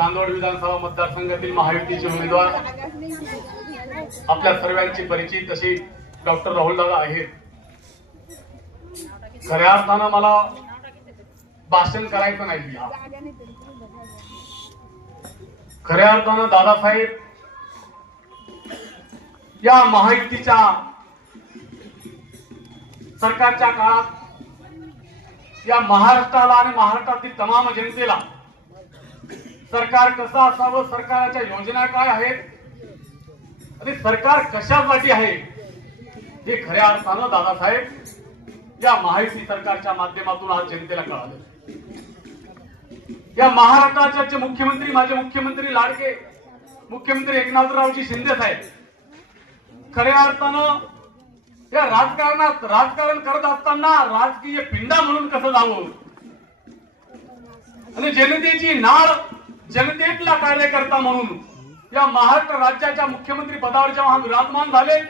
चांदवड विधानसभा मतदारसंघातील महायुतीचे उमेदवार आपल्या सर्वांची परिचित अशी डॉक्टर राहुल दादा आहेत. खऱ्या अर्थानं मला भाषण करायचं नाही खऱ्या अर्थानं दादासाहेब या महायुतीच्या सरकारच्या काळात या महाराष्ट्राला आणि महाराष्ट्रातील तमाम जनतेला सरकार कसं असावं? सरकारच्या योजना काय आहेत? आणि सरकार कशासाठी आहे? हे खऱ्या अर्थानं दादासाहेब या माहिती सरकारच्या माध्यमातून आज जनतेला कळालं. या महाराष्ट्राचे मुख्यमंत्री माझे मुख्यमंत्री लाडके मुख्यमंत्री एकनाथरावजी शिंदे साहेब खऱ्या अर्थानं या राजकारणात राजकारण करत असताना राजकीय पिंडा म्हणून कसं जावं? आणि जनतेची नाळ जनतेतला कार्यकर्ता म्हणून या महाराष्ट्र राज्याच्या मुख्यमंत्री पदावर जेव्हा विराजमान झाले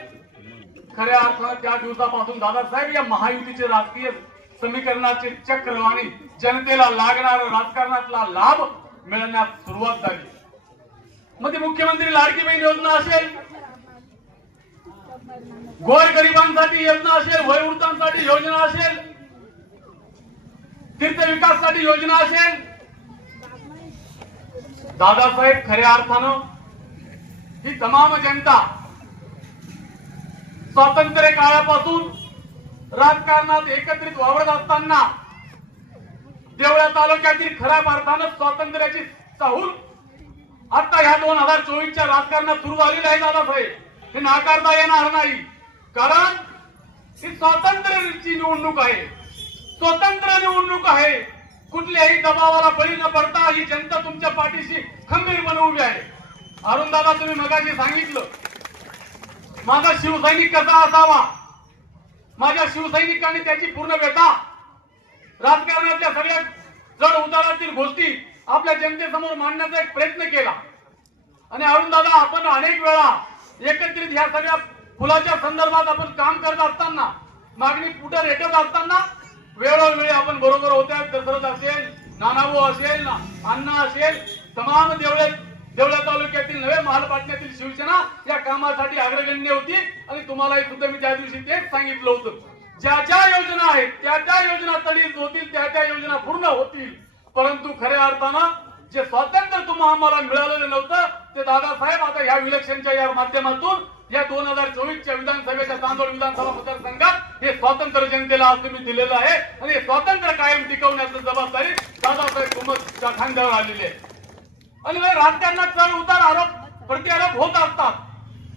खऱ्या अर्थात त्या दिवसापासून दादासाहेब या महायुतीचे राजकीय समीकरणाचे चक्र आणि जनतेला लागणार राजकारणातला लाभ मिळण्यास सुरुवात झाली. मग ती मुख्यमंत्री लाडकी बहीण योजना असेल गोर गरिबांसाठी योजना असेल वयोवृद्धांसाठी योजना असेल तीर्थविकाससाठी योजना असेल दादासाहेब खऱ्या अर्थानं ही तमाम जनता स्वातंत्र्य काळापासून राजकारणात एकत्रित वावरत असताना देवळा तालुक्यातील खऱ्या अर्थानं स्वातंत्र्याची चाहूल आता ह्या दोन हजार चोवीसच्या राजकारणात सुरू झालेली आहे दादासाहेब. हे नाकारता येणार नाही. कारण ही स्वातंत्र्याची निवडणूक आहे. स्वतंत्र निवडणूक आहे. कुठल्याही दबावाला बळी न पडता ही जनता तुमच्या पाठीशी खंबीरपणे उभी आहे. अरुण दादा तुम्ही मगाशी सांगितलं माझा शिवसैनिक कसा असावा? माझ्या शिवसैनिकांनी त्याची पूर्ण व्यथा राजकारणातल्या सगळ्या जड उतारातील गोष्टी आपल्या जनतेसमोर मांडण्याचा एक प्रयत्न केला. आणि अरुण दादा आपण अनेक वेळा एकत्रित ह्या सगळ्या फुलाच्या संदर्भात आपण काम करत असताना मागणी पुढे रेटत असताना वेळोवेळी आपण बरोबर होत्या दशरथ असेल नानाभाऊ असेल अण्णा असेल तमाम देवळे देवळा तालुक्यातील नवे महालपाटण्यातील शिवसेना या कामासाठी अग्रगण्य होती. आणि तुम्हालाही सुद्धा मी त्या दिवशी तेच सांगितलं होतं. ज्या ज्या योजना आहेत त्या त्या योजना तडीत होतील त्या त्या योजना पूर्ण होतील. परंतु खऱ्या अर्थानं जे स्वातंत्र्य तुम्हाला आम्हाला मिळालेलं नव्हतं ते दादासाहेब आता ह्या विलक्षणच्या या माध्यमातून या दोन हजार चोवीसच्या विधानसभेच्या तांदूळ विधानसभा मतदारसंघात हे स्वातंत्र्य जनतेला आज तुम्ही दिलेलं आहे. आणि हे स्वातंत्र्य कायम टिकवण्याची जबाबदारी दादासाहेब कुमतच्या खांद्यावर आलेली आहे. आणि राजकारणात चढ उतार आरोप प्रत्यारोप होत असतात.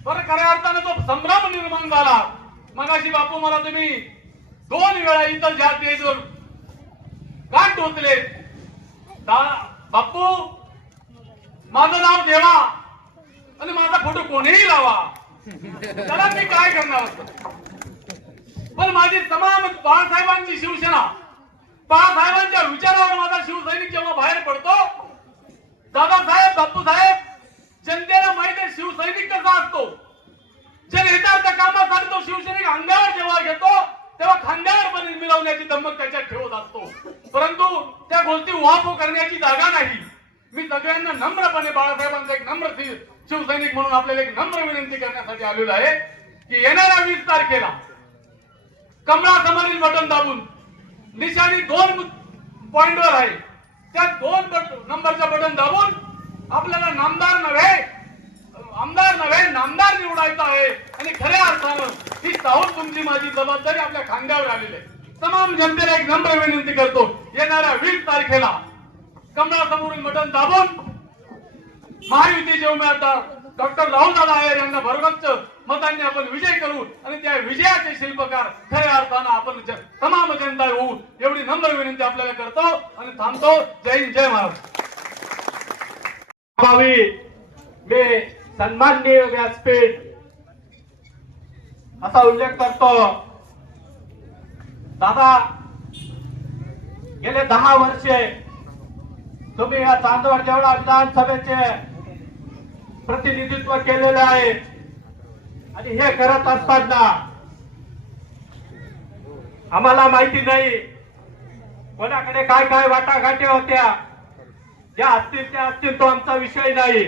बरं खऱ्या अर्थानं तो संभ्रम निर्माण झाला. मगाशी बापू मला तुम्ही दोन वेळा इतर जातीवर काय का टोचले. दा- बापू माझं नाव देवा आणि माझा फोटो कोणीही लावा. त्याला मी काय करणार असतो पण माझी तमाम बाळासाहेबांची शिवसेना बाळासाहेबांच्या विचारावर माझा शिवसैनिक जेव्हा बाहेर पडतो दादासाहेब बापूसाहेब जनतेला माहीत आहे शिवसैनिक कसा असतो. जनहितार्थ कामासाठी तो शिवसैनिक अंगावर जेव्हा घेतो तेव्हा खांद्यावर मिळवण्याची धमक त्याच्यात ठेवत असतो. परंतु त्या गोष्टी उहापो करण्याची जागा नाही. मी सगळ्यांना नम्रपणे बाळासाहेबांचा एक नम्र शिवसैनिक म्हणून आपल्याला एक नम्र विनंती करण्यासाठी आलेलो आहे की येणाऱ्या वीस तारखेला कमळासमोरील बटन दाबून. निशाणी दोन पॉइंटवर आहे. त्या दोन बट नंबरचं बटन दाबून आपल्याला नामदार नव्हे आमदार नव्हे नामदार निवडायचा आहे. आणि खऱ्या अर्थानं ही चाहूल तुमची माझी जबाबदारी आपल्या खांद्यावर आलेली आहे. तमाम जनतेला एक नम्र विनंती करतो येणाऱ्या वीस तारखेला कमळासमोरील बटन दाबून महायुतीचे उमेदवार डॉक्टर राहुल दादा आयर यांना भरगच्च मतांनी आपण विजय करू आणि त्या विजयाचे शिल्पकार खऱ्या अर्थानं आपण तमाम जनता होऊ. एवढी नम्र विनंती आपल्याला करतो आणि थांबतो. जय हिंद जय महाराज मी सन्माननीय व्यासपीठ असा उल्लेख करतो. दादा गेले दहा वर्षे तुम्ही या चांदवड जेवढा विधानसभेचे प्रतिनिधित्व केलेले आहे. आणि हे करत असताना आम्हाला माहिती नाही. कोणाकडे काय काय वाटाघाटी होत्या. ज्या असतील त्या असतील तो आमचा विषय नाही.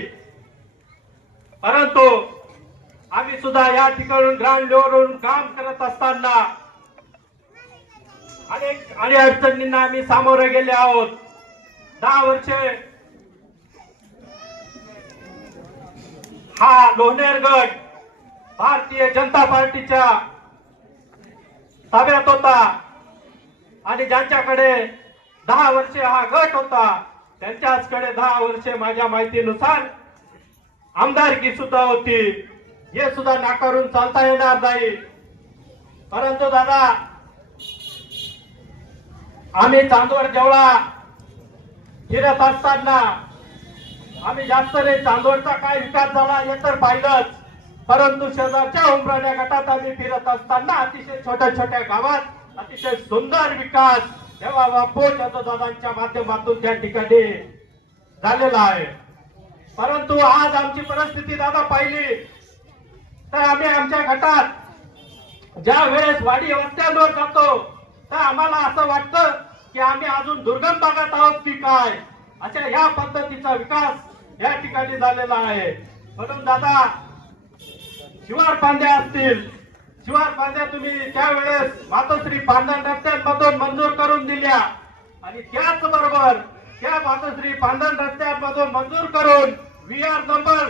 परंतु आम्ही सुद्धा या ठिकाणून ग्राउंड लेवलवरून काम करत असताना अनेक आणि अडचणींना आम्ही सामोरे गेले आहोत. दहा वर्षे हा लोणेर गट भारतीय जनता पार्टीच्या ताब्यात होता. आणि ज्यांच्याकडे दहा वर्षे हा गट होता त्यांच्याचकडे दहा वर्षे माझ्या माहितीनुसार आमदारकी सुद्धा होती. हे सुद्धा नाकारून चालता येणार नाही. परंतु दादा आम्ही चांदवड जेवढा फिरत असताना आम्ही जास्त नाही चांदवडचा काय विकास झाला हे तर पाहिलंच. परंतु शेजारच्या उमराण्या गटात आम्ही फिरत असताना अतिशय छोट्या छोट्या गावात अतिशय सुंदर विकास तेव्हा बापू दादांच्या माध्यमातून त्या ठिकाणी झालेला आहे. परंतु आज आमची परिस्थिती दादा पाहिली. तर आम्ही आमच्या गटात ज्या वेळेस वाडी वस्त्यांवर जातो तर आम्हाला असं वाटतं की आम्ही अजून दुर्गम भागात आहोत की काय? अशा या पद्धतीचा विकास या ठिकाणी झालेला आहे. म्हणून दादा शिवार पांड्या असतील. शिवार पांड्या तुम्ही त्यावेळेस मातोश्री पांढर रस्त्यांमधून मंजूर करून दिल्या. आणि त्याच बरोबर त्या मातोश्री पांढर रस्त्यांमधून मंजूर करून व्ही आर नंबर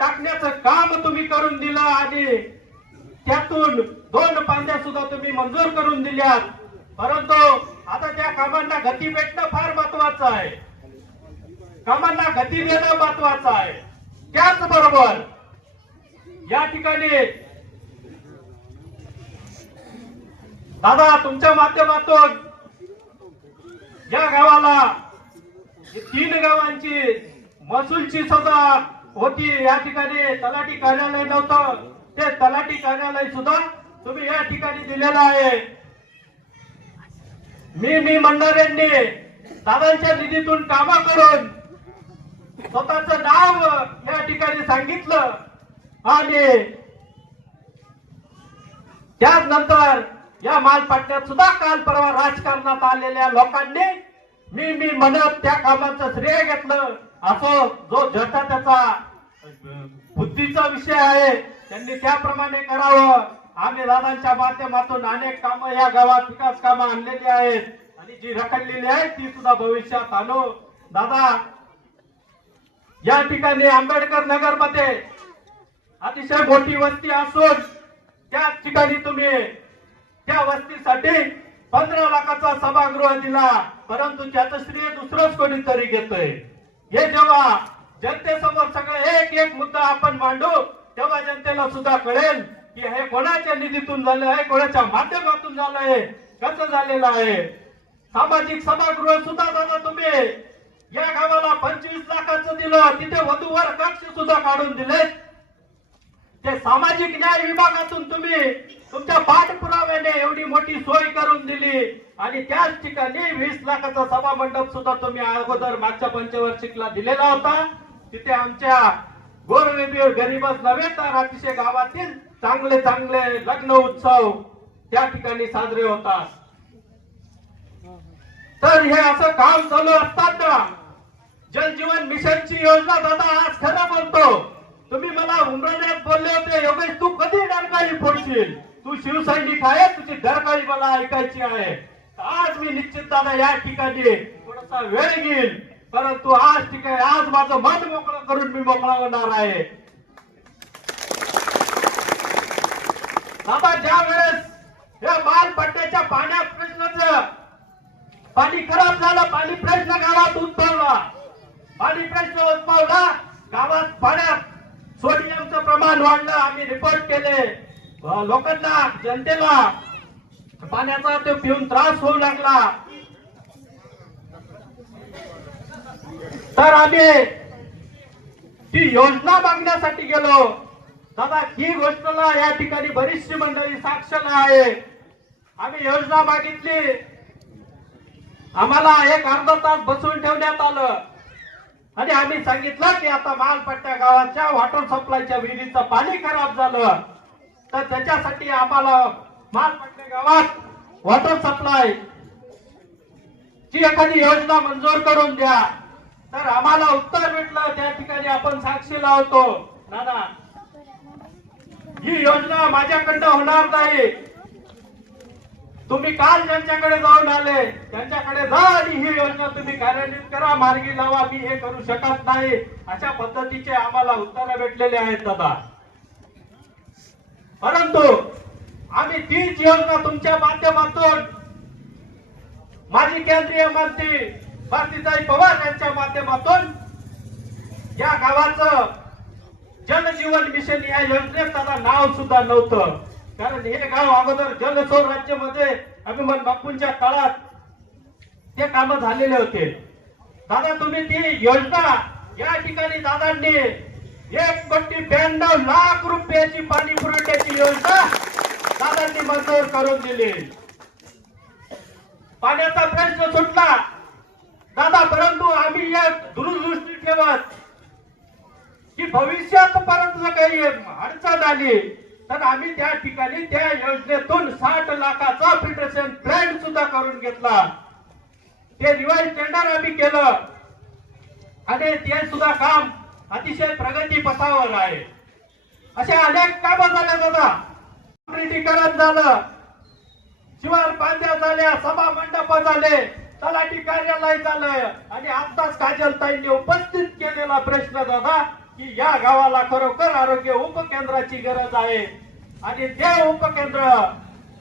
टाकण्याचं काम तुम्ही करून दिलं आणि त्यातून दोन पांद्या सुद्धा तुम्ही मंजूर करून दिल्या परंतु आता त्या कामांना गती भेटणं फार महत्वाचं आहे. कामांना गती देणं महत्वाचं आहे. त्याचबरोबर या ठिकाणी दादा तुमच्या माध्यमातून या गावाला तीन गावांची महसूलची सजा होती. या ठिकाणी तलाठी कार्यालय नव्हतं. ते तलाठी कार्यालय सुद्धा तुम्ही या ठिकाणी दिलेलं आहे. मी मी मंडळांनी दादांच्या निधीतून कामा करून स्वतःच नाव या ठिकाणी सांगितलं. आणि त्यानंतर या मालपाट्यात सुद्धा काल परवा राजकारणात आलेल्या लोकांनी मी मी म्हणत त्या कामाचं श्रेय घेतलं. असो जो झटा त्याचा बुद्धीचा विषय आहे त्यांनी त्याप्रमाणे करावं. आम्ही दादांच्या माध्यमातून अनेक कामं या गावात विकास कामं आणलेली आहेत. आणि जी रखडलेली आहे ती सुद्धा भविष्यात आणू. दादा या ठिकाणी आंबेडकर नगरमध्ये अतिशय मोठी वस्ती असून त्या ठिकाणी तुम्ही त्या वस्तीसाठी पंधरा लाखाचा सभागृह दिला. परंतु त्याचं श्रेय दुसरंच कोणीतरी घेतोय. हे जेव्हा जनतेसमोर सगळं एक एक मुद्दा आपण मांडू तेव्हा जनतेला सुद्धा कळेल की हे कोणाच्या निधीतून झालं आहे कोणाच्या माध्यमातून झालं आहे कसं झालेलं आहे? सामाजिक सभागृह सुद्धा दादा तुम्ही. या गावाला पंचवीस लाखाचं दिलं तिथे वधूवर कक्ष सुद्धा काढून दिले ते सामाजिक न्याय विभागातून तुम्ही तुमच्या पाठपुराव्याने एवढी मोठी सोय करून दिली. आणि त्याच ठिकाणी वीस लाखाचा सभा मंडप सुद्धा तुम्ही अगोदर मागच्या पंचवार्षिकला दिलेला होता. तिथे आमच्या गोरगरीब गरीबच नव्हे तर अतिशय गावातील चांगले चांगले लग्न उत्सव त्या ठिकाणी साजरे होतात. तर हे असं काम चालू असताना जलजीवन मिशनची योजना दादा आज खरं बोलतो. तुम्ही मला उमराण्यात बोलले होते योगेश तू कधी डरकाळी फोडशील तू शिवसैनिक आहे तुझी डरकाळी मला ऐकायची आहे. आज मी निश्चित या ठिकाणी थोडासा वेळ घेईल. परंतु आज ठिकाणी आज माझं मन मोकळं करून मी मोकळा होणार आहे. बाबा ज्या वेळेस या बालपट्ट्याच्या पाण्यात प्रश्नाच पाणी खराब झालं पाणी प्रश्न गावात उद्भवला. पाणी प्रश्न उद्भवला गावात पाण्यात सोडियमचं प्रमाण वाढलं आम्ही रिपोर्ट केले. लोकांना जनतेला पाण्याचा ते पिऊन त्रास होऊ लागला. तर आम्ही ती योजना मागण्यासाठी गेलो. दादा ही गोष्टला या ठिकाणी बरीचशी मंडळी साक्षर आहे. आम्ही योजना मागितली. आम्हाला एक अर्धा तास बसवून ठेवण्यात आलं. आणि आम्ही सांगितलं की आता मालपट्ट्या गावाच्या वॉटर सप्लायच्या विहिरीचं पाणी खराब झालं. तर त्याच्यासाठी आम्हाला मालपट्ट्या गावात वॉटर सप्लाय ची एखादी योजना मंजूर करून द्या. तर आम्हाला उत्तर भेटलं त्या ठिकाणी आपण साक्षी लावतो. नाना ही योजना माझ्याकडनं होणार नाही. तुम्ही काल ज्यांच्याकडे जाऊन आले त्यांच्याकडे जा आणि ही योजना तुम्ही कार्यान्वित करा मार्गी लावा मी हे करू शकत नाही. अशा पद्धतीचे आम्हाला उत्तर भेटलेले आहेत दादा. परंतु आम्ही तीच योजना तुमच्या माध्यमातून माजी केंद्रीय मंत्री भारतीताई पवार यांच्या माध्यमातून या गावाचं जलजीवन मिशन या योजनेत त्याला नाव सुद्धा नव्हतं. कारण हे गाव अगोदर जलसौर राज्यामध्ये अभिमान बापूंच्या काळात ते काम झालेले होते. दादा तुम्ही ती योजना या ठिकाणी दादांनी एक कोटी ब्याण्णव लाख रुपयाची पाणी पुरवठ्याची योजना दादांनी मंजूर करून दिली. पाण्याचा प्रश्न सुटला. दादा परंतु आम्ही या दुरुदृष्टी ठेवत की भविष्यात परत काही अडचण आली. तर आम्ही त्या ठिकाणी त्या योजनेतून साठ लाखाचा फिटरेशन प्लॅन सुद्धा करून घेतला. ते रिवाईज टेंडर आम्ही केलं. आणि ते सुद्धा काम अतिशय प्रगती पथावर आहे. असे अनेक कामं झाल्या दादा. काँक्रिटीकरण झालं. शिवार बांध्या झाल्या सभा मंडप झाले तलाठी कार्यालय झालं. आणि आताच काजलताईंनी उपस्थित केलेला प्रश्न दादा की या गावाला खरोखर आरोग्य उपकेंद्राची गरज आहे. आणि ते उपकेंद्र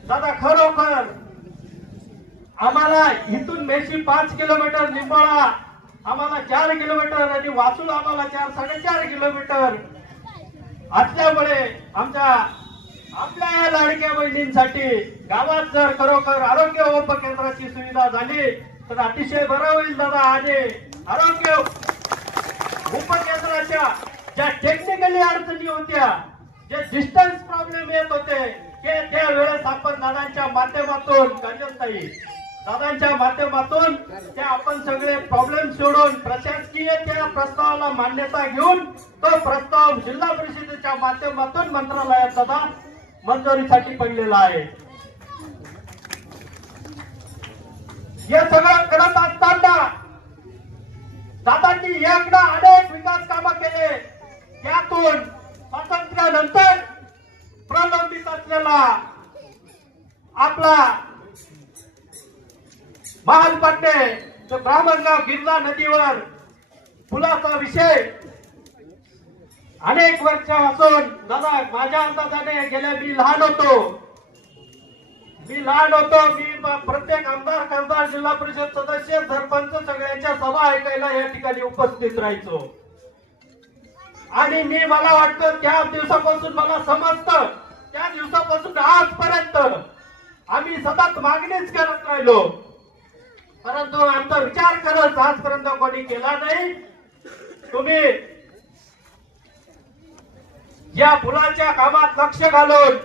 दादा खरोखर आम्हाला इथून मेशी पाच किलोमीटर निंबाळा आम्हाला चार किलोमीटर आणि वाचून आम्हाला चार साडेचार किलोमीटर. असल्यामुळे आमच्या आपल्या या लाडक्या बहिणींसाठी गावात जर खरोखर आरोग्य उपकेंद्राची सुविधा झाली तर अतिशय बरं होईल दादा. आणि आरोग्य उपकेंद्राच्या ज्या टेक्निकली अडचणी होत्या जे डिस्टन्स प्रॉब्लेम येत होते ते त्यावेळेस आपण दादांच्या माध्यमातून कार्यताई दादांच्या माध्यमातून ते आपण सगळे प्रॉब्लेम सोडून प्रशासकीय त्या प्रस्तावाला मान्यता घेऊन तो प्रस्ताव जिल्हा परिषदेच्या माध्यमातून मंत्रालयात दादा मंजुरीसाठी पडलेला आहे. या सगळं करत असताना दादांनी एकदा अनेक विकास काम केले. त्यातून स्वातंत्र्यानंतर प्रलंबित असलेला आपला महालपट्टे ते ब्राह्मणगाव गिरजा नदीवर पुलाचा विषय अनेक वर्षापासून दादा माझ्या अंदाजाने गेल्या मी लहान होतो. मी लहान होतो मी प्रत्येक आमदार खासदार जिल्हा परिषद सदस्य सरपंच सगळ्यांच्या सभा ऐकायला या ठिकाणी उपस्थित राहायचो. आणि मी मला वाटतं त्या दिवसापासून मला समजतं त्या दिवसापासून आजपर्यंत आम्ही सतत मागणीच करत राहिलो. परंतु आमचा विचार करत आजपर्यंत कोणी केला नाही. तुम्ही या पुलाच्या कामात लक्ष घालून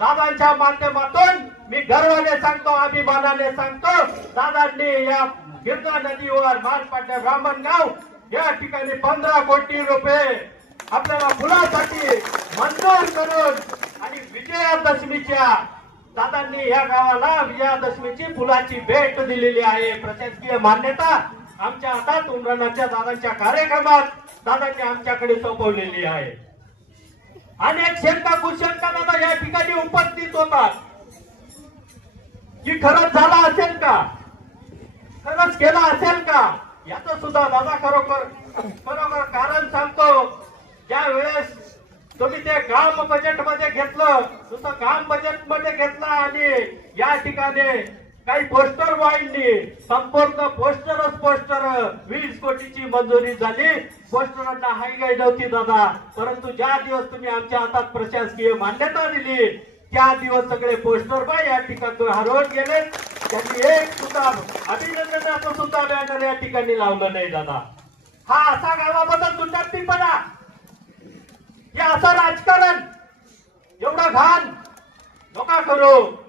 दादांच्या माध्यमातून मी गर्वाने सांगतो अभिमानाने सांगतो दादांनी या गिरणा नदीवर मालपाट्या ब्राह्मणगाव या ठिकाणी पंधरा कोटी रुपये आपल्याला फुलासाठी मंजूर करून आणि विजयादशमीच्या दादांनी या गावाला विजयादशमीची फुलाची भेट दिलेली आहे. प्रशासकीय मान्यता आमच्या हातात उमरणाच्या दादांच्या कार्यक्रमात दादांनी आमच्याकडे सोपवलेली आहे. अनेक शंका कुशंका दादा या ठिकाणी उपस्थित होतात की खरंच झाला असेल का? खरंच केला असेल का? याच सुद्धा दादा खरोखर खरोखर कारण सांगतो. ज्या वेळेस तुम्ही ते ग्राम बजेटमध्ये घेतलं नुसतं ग्राम बजेटमध्ये घेतलं आणि या ठिकाणी काही पोस्टर वाढली. संपूर्ण पोस्टरच पोस्टर वीस कोटीची मंजुरी झाली. पोस्टरांना हाय गाय नव्हती दादा. परंतु ज्या दिवस तुम्ही आमच्या हातात प्रशासकीय मान्यता दिली त्या दिवस सगळे पोस्टर बाय या ठिकाणी हरवून गेले. त्यांनी एक सुद्धा अभिनंदनाचं सुद्धा बॅनर या ठिकाणी लावलं नाही दादा. हा असा गावाबद्दल दुटप्पीपणा हे असं राजकारण. एवढं घाण. नका करू.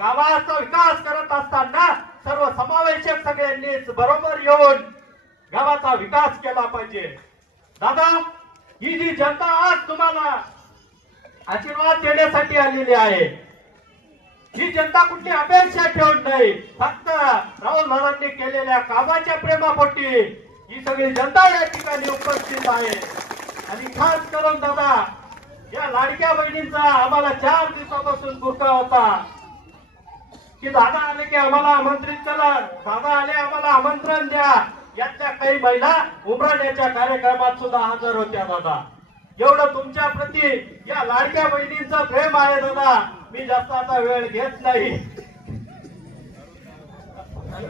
गावाचा विकास करत असताना सर्व समावेशक सगळ्यांनीच बरोबर येऊन गावाचा विकास केला पाहिजे. दादा ही जी जनता आज तुम्हाला आशीर्वाद देण्यासाठी आलेली आहे ही जनता कुठली अपेक्षा ठेवत नाही? फक्त राहुल महाराजांनी केलेल्या कामाच्या प्रेमापोटी ही सगळी जनता या ठिकाणी उपस्थित आहे. आणि खास करून दादा या लाडक्या बहिणींचा आम्हाला चार दिवसापासून गुरका होता. की दादा आले की आम्हाला आमंत्रित करा. दादा आले आम्हाला आमंत्रण द्या. यातल्या काही महिला उमराण्याच्या कार्यक्रमात सुद्धा हजर होत्या दादा. एवढं तुमच्या प्रती या लाडक्या बहिणींचं प्रेम आहे दादा. मी जास्त आता वेळ घेत नाही.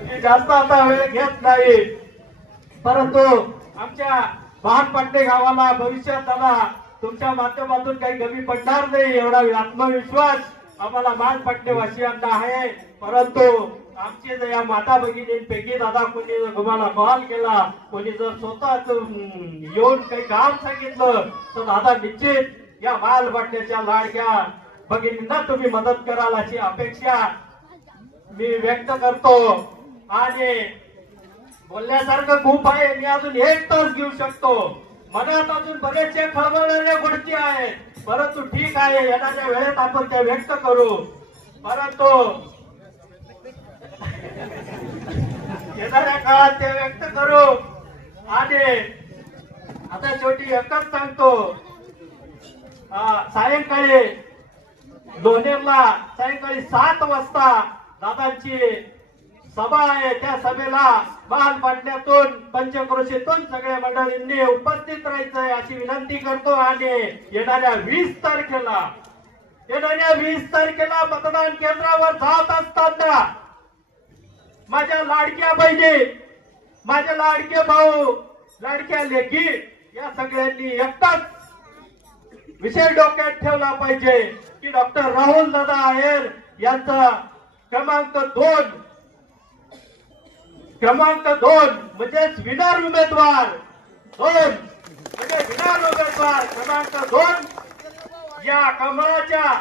मी जास्त आता वेळ घेत नाही. परंतु आमच्या महानपट्टे गावाला भविष्यात दादा तुमच्या माध्यमातून काही कमी पडणार नाही एवढा आत्मविश्वास आम्हाला मानपट्टे वासियांना आहे. परंतु आमचे जर या माता भगिनींपैकी दादा कोणी जर तुम्हाला कॉल केला कोणी जर स्वतःच येऊन काही काम सांगितलं तर दादा निश्चित या मालपट्ट्याच्या लाडक्या भगिनींना तुम्ही मदत कराल अशी अपेक्षा मी व्यक्त करतो. आणि बोलण्यासारखं खूप आहे. मी अजून एक तास घेऊ शकतो. मनात अजून बरेचसे खळबळलेल्या गोष्टी आहेत. परंतु ठीक आहे येणाऱ्या वेळेत आपण त्या व्यक्त करू. परंतु येणाऱ्या काळात ते व्यक्त करू. आणि आता शेवटी एकच सांगतो. सायंकाळी लोणेरला सायंकाळी सात वाजता दादांची सभा आहे त्या सभेला बाल पाटण्यातून पंचक्रोशीतून सगळ्या मंडळींनी उपस्थित राहायचंय अशी विनंती करतो आणि येणाऱ्या वीस तारखेला येणाऱ्या वीस तारखेला मतदान केंद्रावर जात असताना माझ्या लाडक्या बहिणी माझे लाडके भाऊ लाडक्या लेखी या सगळ्यांनी एकटाच विषय डोक्यात ठेवला पाहिजे की डॉक्टर राहुल दादा आहेर यांचा क्रमांक दोन क्रमांक दोन म्हणजेच विनर उमेदवार. दोन म्हणजे विनर उमेदवार क्रमांक दोन. या कमळाच्या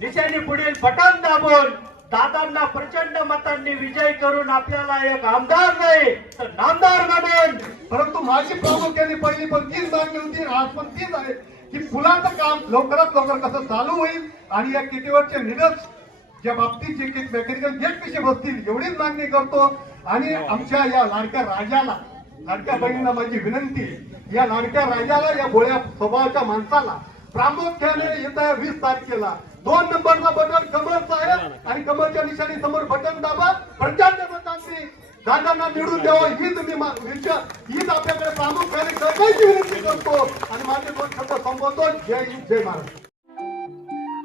दिशेने पुढील बटन दाबून दादांना प्रचंड मतांनी विजय करून आपल्याला एक आमदार नाही तर नामदार बनवून परंतु माझी प्रामुख्याने पहिली पण तीच मागणी होती आज पण तीच आहे की फुलाचं काम लवकरात लवकर कसं चालू होईल आणि या कितीवरचे निरस ज्या बाबतीत जे काही मेकॅनिकल गेट कसे बसतील एवढीच मागणी करतो. आणि आमच्या या लाडक्या राजाला लाडक्या बहिणीला माझी विनंती या लाडक्या राजाला या भोळ्या स्वभावाच्या माणसाला प्रामुख्याने येत्या वीस तारखेला दोन नंबरचा बटन कमळचा आहे आणि कमळच्या निशाणी समोर बटन दाबा. प्रचंड मतांनी दादांना निवडून द्यावं. ही तुम्ही मा- हीच आपल्याकडे प्रामुख्याने विनंती करतो. आणि माझे दोन शब्द संबोधतो जय हिंद जय महाराष्ट्र